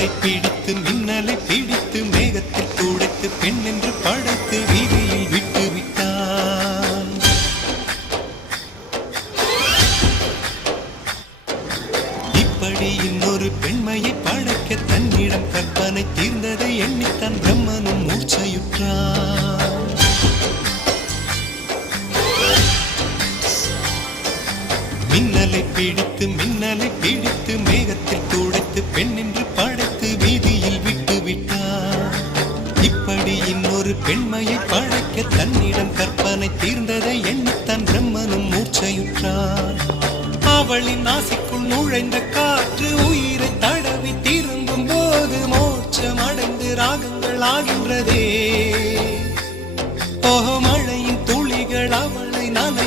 மின்னலை பிடித்து மின்னலை பிடித்து மேகத்தில் துடைத்து பெண் என்று படைத்து வீதியில் விட்டு விட்டான். இப்படி இன்னொரு பெண்மையை படைக்க தன்னிடம் கற்பனை தீர்ந்ததை எண்ணித்தான் பிரம்மனும் மூர்ச்சையுற்றான். மின்னலை பிடித்து மேகத்தில் துடைத்து பெண் என்று படைத்து வீதியில் விட்டு விட்டார். இப்படி இன்னொரு பெண்மையை படைக்க தன்னிடம் கற்பனை தீர்ந்ததை எண்ணித்தான் பிரம்மனும் மூர்ச்சையுற்றார். அவளின் நாசிக்குள் நுழைந்த காற்று உயிரை தடவி திரும்பும் போது மோட்சம் அடைந்து ராகங்கள் ஆகின்றதே. மழையின் துளிகள் அவளை நனை